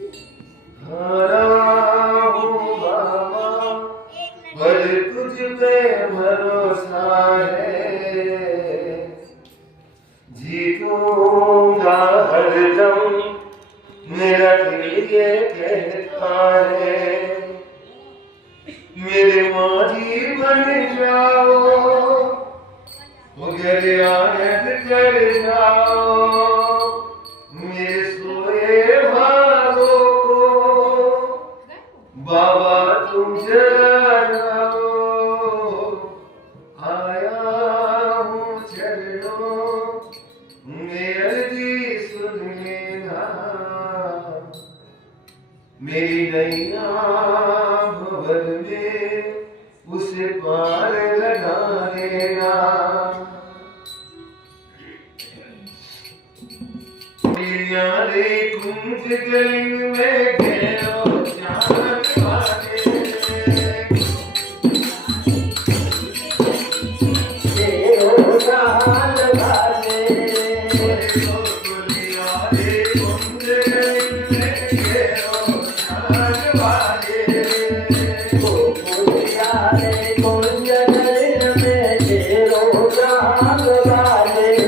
हारा हूँ बाबा पर तुझ पे भरोसा है, जीतूंगा हरदम मेरा दिल ये कहता है। मेरे माजी बन जाओ, मगर आनंद कर जाओ, मेरे सोए भागों को बाबा तुम जगा जाओ। आया हूँ चरणों में अर्जी सुन लेना, मेरी नैया भंवर में उसे पार लगा देना। रे कुंज गलिंग में घेरो चांद वाले, घेरो चांद वाले, रे कुंज गलिंग में घेरो चांद वाले, रे कुंज गलिंग में घेरो चांद वाले।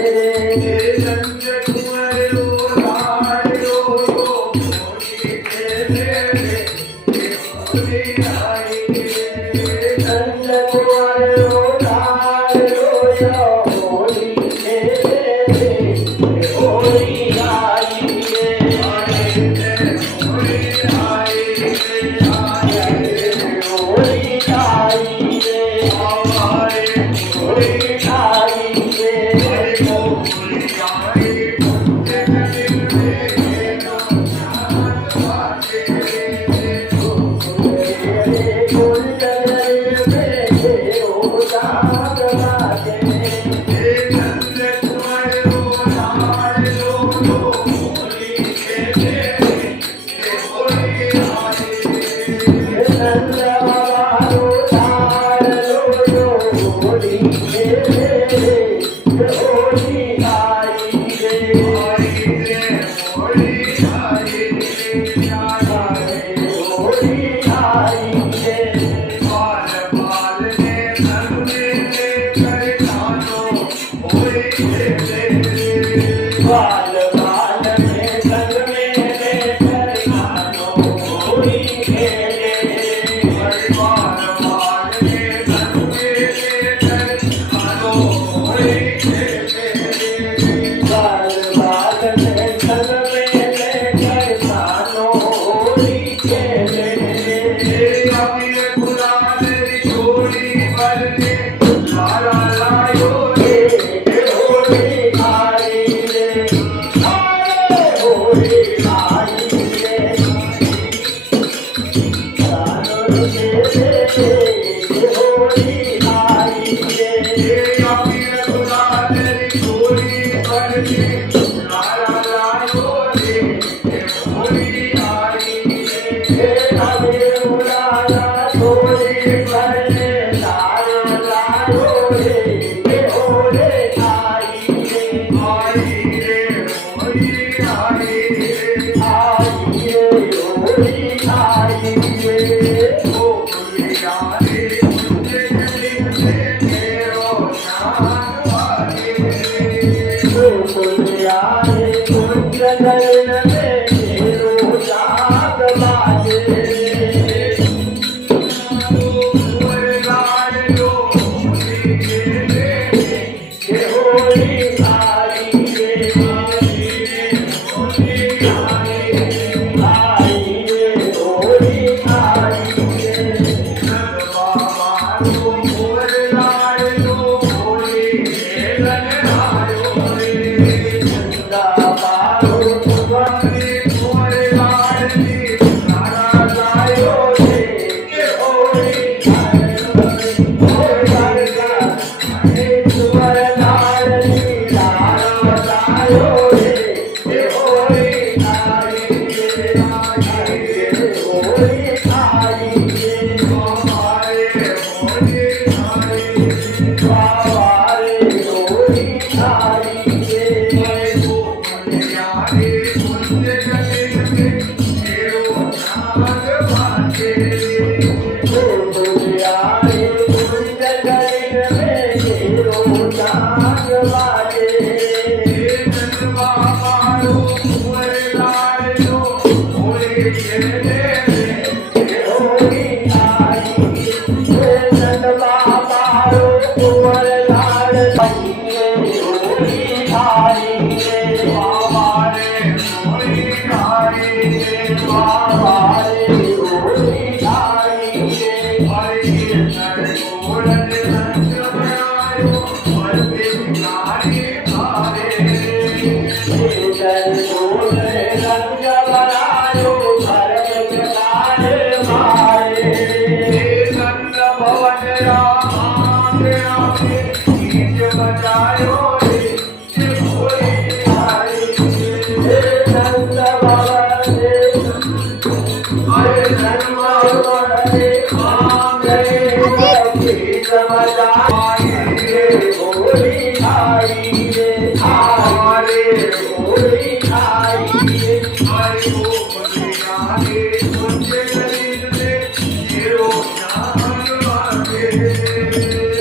होली आई रे हमारे होली आई रे हमारे को बलिया रे कुंजे गली में तेरो नाम वागे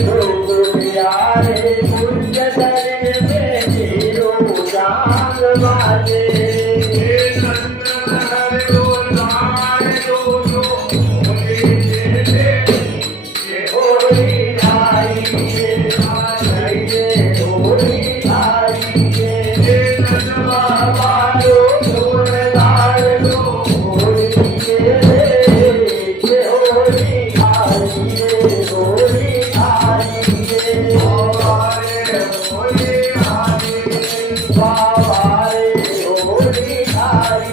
गोरिया रे कुंज दरे में तेरो जान बाजे ये नंदन हरे लो लाए लो लो होली तेरे ये होली आई रे आई रे होली आई रे ये नंदवा बालो फूल लाडलो होली रे होली आई रे होली आई रे हमारे होली आए बाबा रे होली आई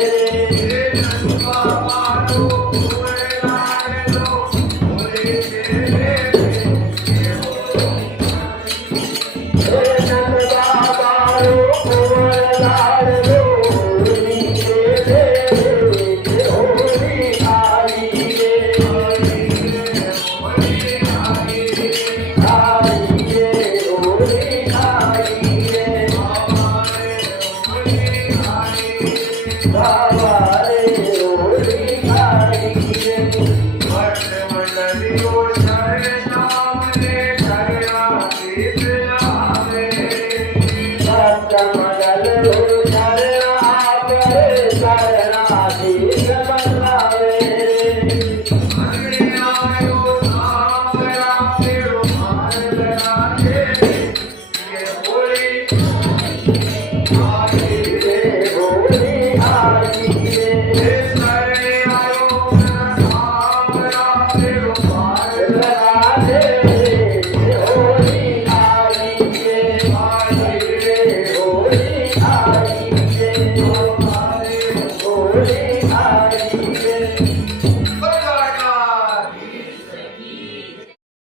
रे